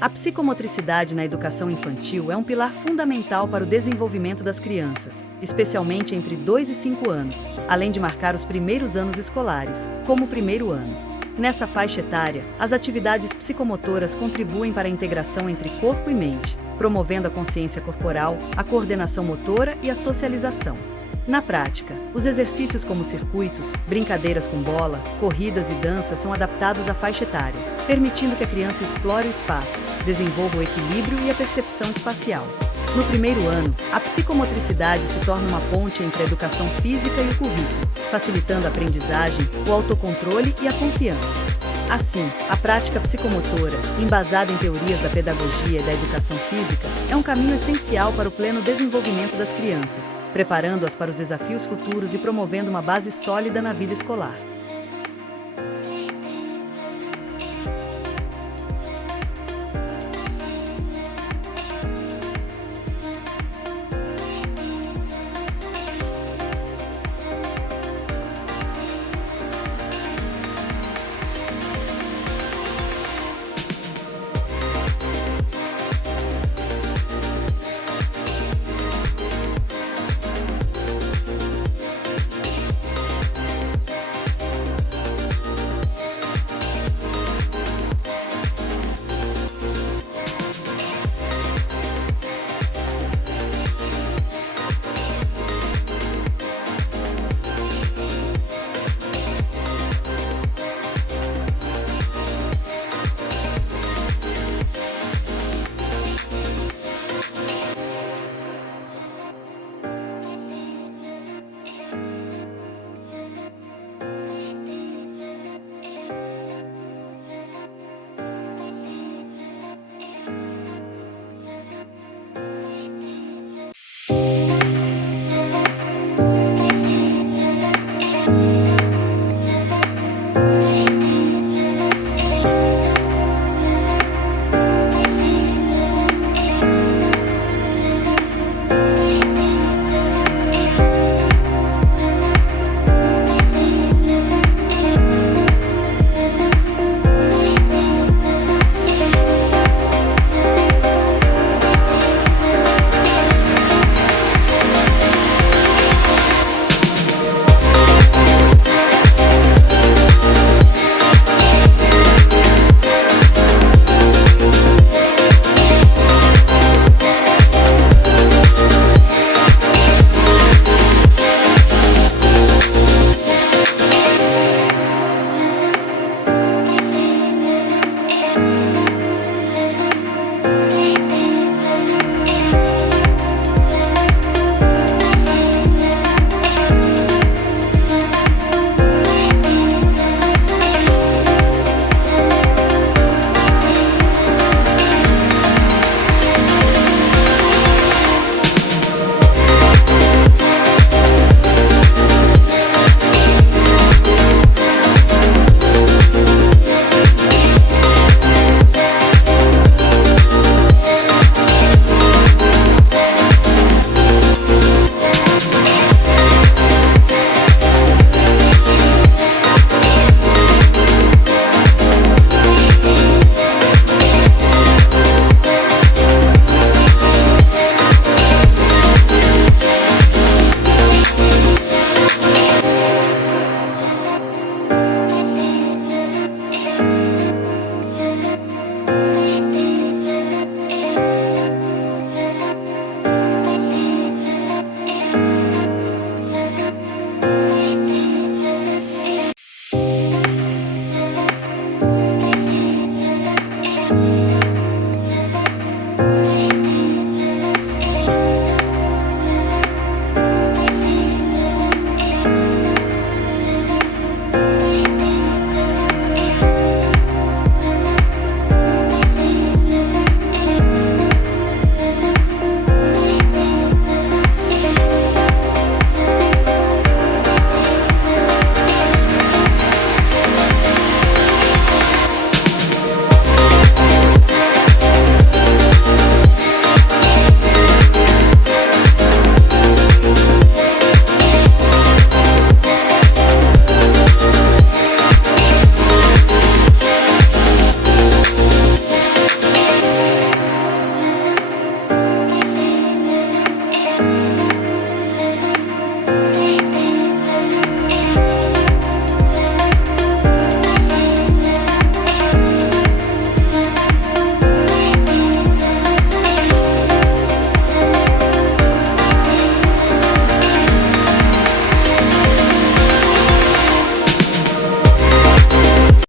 A psicomotricidade na educação infantil é um pilar fundamental para o desenvolvimento das crianças, especialmente entre 2 e 5 anos, além de marcar os primeiros anos escolares, como o primeiro ano. Nessa faixa etária, as atividades psicomotoras contribuem para a integração entre corpo e mente, promovendo a consciência corporal, a coordenação motora e a socialização. Na prática, os exercícios como circuitos, brincadeiras com bola, corridas e dança são adaptados à faixa etária, permitindo que a criança explore o espaço, desenvolva o equilíbrio e a percepção espacial. No primeiro ano, a psicomotricidade se torna uma ponte entre a educação física e o currículo, facilitando a aprendizagem, o autocontrole e a confiança. Assim, a prática psicomotora, embasada em teorias da pedagogia e da educação física, é um caminho essencial para o pleno desenvolvimento das crianças, preparando-as para os desafios futuros e promovendo uma base sólida na vida escolar.